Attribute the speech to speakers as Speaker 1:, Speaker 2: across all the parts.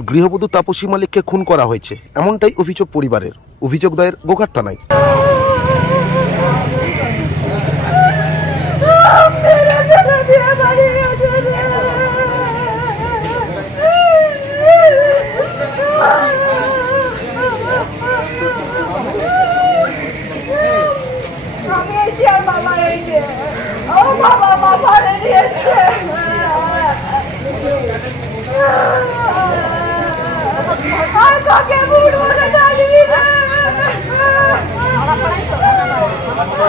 Speaker 1: গৃহবধূ তাপসী মালিককে খুন করা হয়েছে এমনটাই অভিযোগ পরিবারের। অভিযোগ দায়ের গোঘাট থানায় মেরে ফেলে দিয়ে বাড়ি গেছে রে। আমি এই যে আর বাবা এই যে ও বাবা বাবা রে নিয়ে এসছে আর কাকে বুড়ো রে ডাকবি না আজকে রাতে ঝগড়া হয়েছিল তাহলে ওরা তো যে পালিয়ে আসবে ওর মা বাবা কি করে জানবে যে ওকে পেট ফেলে দিবে বলে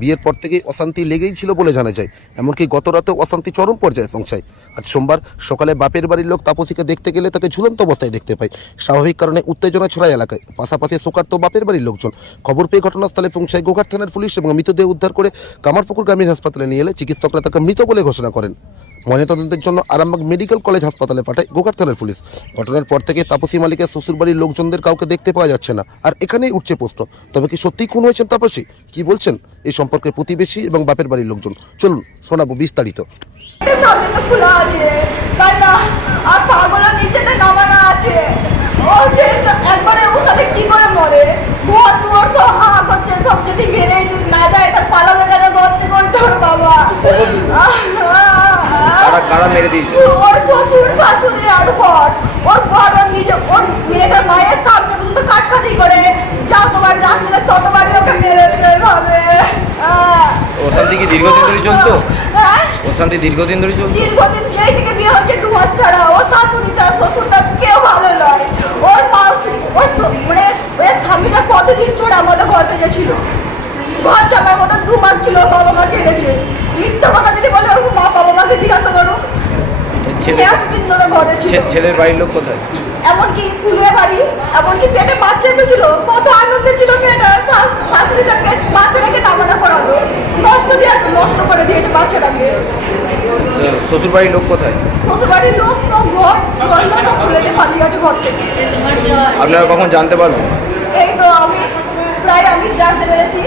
Speaker 1: বিয়ের পর থেকেই অশান্তি লেগেই ছিল বলে জানা যায়। এমনকি গত রাতেও অশান্তি চরম পর্যায়ে পৌঁছায়। আজ সোমবার সকালে বাপের বাড়ির লোক তাপসীকে দেখতে গেলে তাকে ঝুলন্ত অবস্থায় দেখতে পায়। স্বাভাবিক কারণে উত্তেজনা ছড়ায় এলাকায়। পাশাপাশি শোকার্ত বাপের বাড়ির লোকজন। খবর পেয়ে ঘটনাস্থলে পৌঁছায় গোঘাট থানার পুলিশ এবং মৃতদেহ উদ্ধার করে কামারপুকুর গ্রামীণ হাসপাতালে নিয়ে এলে চিকিৎসকরা তাকে মৃত বলে ঘোষণা করেন। ময়নাতদন্তের জন্য আরামবাগ মেডিকেল কলেজ হাসপাতালে পাঠায় গোকার থানার পুলিশ। ঘটনার পর থেকে তাপসী মালিকের শ্বশুরবাড়ির লোকজনদের কাউকে দেখতে পাওয়া যাচ্ছে না। আর এখানেই উঠছে প্রশ্ন তবে কি সত্যিই খুন হয়েছেন তাপসী? কি বলছেন এই সম্পর্কে প্রতিবেশী এবং বাপের বাড়ির লোকজন? চলুন শোনাবো বিস্তারিত। বাবা। কারা কারা মেরে দিয়েছে।
Speaker 2: ওর শ্বশুর শাশুড়ি আর বর। ওর বর ওর নিজে ওর মেয়েটার মায়ের সামনে পর্যন্ত কাটখাতি করে। যতবার রাত্রে ততবারই ওকে মেরে দিলে ভাবে
Speaker 1: অশান্তি কি দীর্ঘদিন ধরে চলতো? হ্যাঁ? অশান্তি দীর্ঘদিন ধরে চলতো?
Speaker 2: দীর্ঘদিন যেই থেকে বিয়ে হয়েছে দু মাস ছাড়া ওর শাশুড়িটা শ্বশুরটা কেউ ভালো নয়। ওর মা ওর মানে ওর স্বামীটা কতদিন চোর আমাদের ঘরতে গেছিল? ঘর চাপার মতো দু মাস ছিল বাবা মা কেটেছে। মিথ্যা কথা যদি বলে ওর মা বাবা করুক
Speaker 1: ছেলে ছেলের বাড়ির লোক কোথায়?
Speaker 2: এমনকি ফুলের বাড়ি এমনকি পেটে বাচ্চা ছিল। কত আনন্দে ছিল মেয়েটা। শাশুড়িটা পেট বাচ্চাটাকে নামানা করালো। নষ্ট দিয়ে নষ্ট করে দিয়েছে বাচ্চাটাকে।
Speaker 1: তো শ্বশুর বাড়ির লোক কোথায়?
Speaker 2: শ্বশুর বাড়ির লোক সব ঘর দরজা সব খুলে দিয়ে পালিয়ে গেছে ঘর থেকে।
Speaker 1: আপনারা কখন জানতে পারবেন?
Speaker 2: এই তো আমি প্রায় আমি জানতে পেরেছি।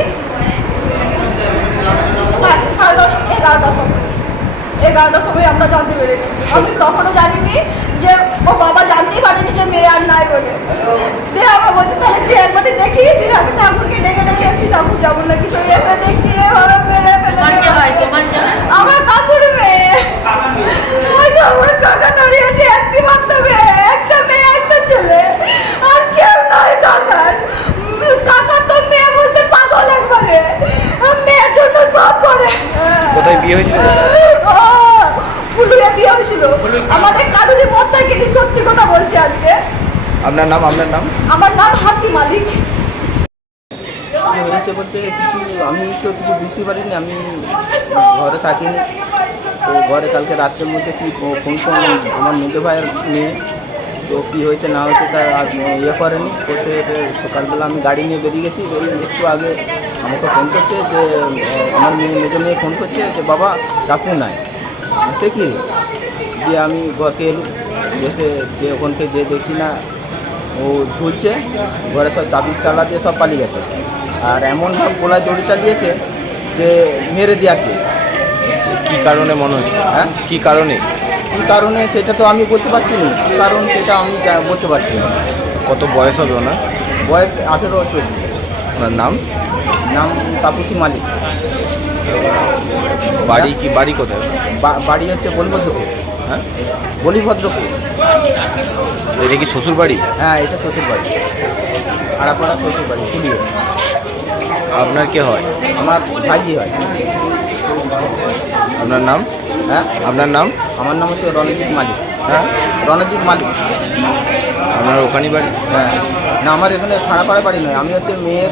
Speaker 2: এগারোটার সময় আমরা জানতে পেরেছি। আমি তখনও জানিনি যে ও বাবা জানতেই পারেনি যে মেয়ে আর নাই বলে। দিয়ে আমরা বলছি তাহলে যে একবারে দেখি দিয়ে আমি ঠাকুরকে ডেকে ডেকে এসেছি ঠাকুর যাব না কিছু এসে দেখি এভাবে মেরে ফেলে আমার কাকুর মেয়ে ওই যে আমার কাকা দাঁড়িয়ে আছে একটি মাত্র মেয়ে একটা মেয়ে একটা ছেলে আর কেউ নয় কাকার উম, কাকার তো মেয়ে বলতে পাগল একবারে মেয়ের জন্য সব করে
Speaker 1: কোথায় বিয়ে হয়েছিল ও,
Speaker 2: পুলুয়ে বিয়ে হয়েছিল আমাদের কারুরই মত থাকেনি সত্যি কথা বলছি আজকে।
Speaker 1: আপনার নাম আপনার নাম?
Speaker 2: আমার নাম হাসি মালিক।
Speaker 3: কি হয়েছে বলতে কিছু আমি তো কিছু বুঝতে পারিনি আমি ঘরে থাকিনি। তো ঘরে কালকে রাত্রের মধ্যে কি ফোন করলাম আমার মেজো ভাইয়ের মেয়ে। তো কী হয়েছে না হয়েছে তা আর ইয়ে করেনি। করতে করতে সকালবেলা আমি গাড়ি নিয়ে বেরিয়ে গেছি বেরিয়ে একটু আগে আমাকে ফোন করছে যে আমার মেয়ে মেজো মেয়ে ফোন করছে যে বাবা কাকু নাই। সে কি? দিয়ে আমি ঘরকে এলুম এসে যে ওখানকে যে দেখছি না ও ঝুলছে ঘরে সব তাবিজ তালা দিয়ে সব পালিয়ে গেছে। আর এমন এমনভাবে গোলায় দড়িটা দিয়েছে যে মেরে দেওয়ার কেস।
Speaker 1: কী কারণে মনে হচ্ছে? হ্যাঁ? কী কারণে?
Speaker 3: কী কারণে সেটা তো আমি বলতে পারছি না। কী কারণ সেটা আমি বলতে পারছি না।
Speaker 1: কত বয়স হবে ওনার?
Speaker 3: বয়স আঠেরো চলছে ওনার নাম? নাম তাপসী মালিক।
Speaker 1: বাড়ি কি বাড়ি কোথায়?
Speaker 3: বাড়ি হচ্ছে বলিভদ্রপুর। হ্যাঁ? বলিভদ্রপুর।
Speaker 1: এটা কি শ্বশুর বাড়ি?
Speaker 3: হ্যাঁ এটা শ্বশুর বাড়ি। আড়াপাড়া শ্বশুর বাড়ি ফুলিয়ে
Speaker 1: আপনার কে হয়?
Speaker 3: আমার ভাইজি হয়।
Speaker 1: আপনার নাম? হ্যাঁ? আপনার নাম?
Speaker 3: আমার নাম হচ্ছে রণজিৎ মালিক। হ্যাঁ? রণজিৎ মালিক।
Speaker 1: আপনার ওখানেই বাড়ি?
Speaker 3: হ্যাঁ। না আমার এখানে খাড়াপাড়া বাড়ি নয় আমি হচ্ছে মেয়ের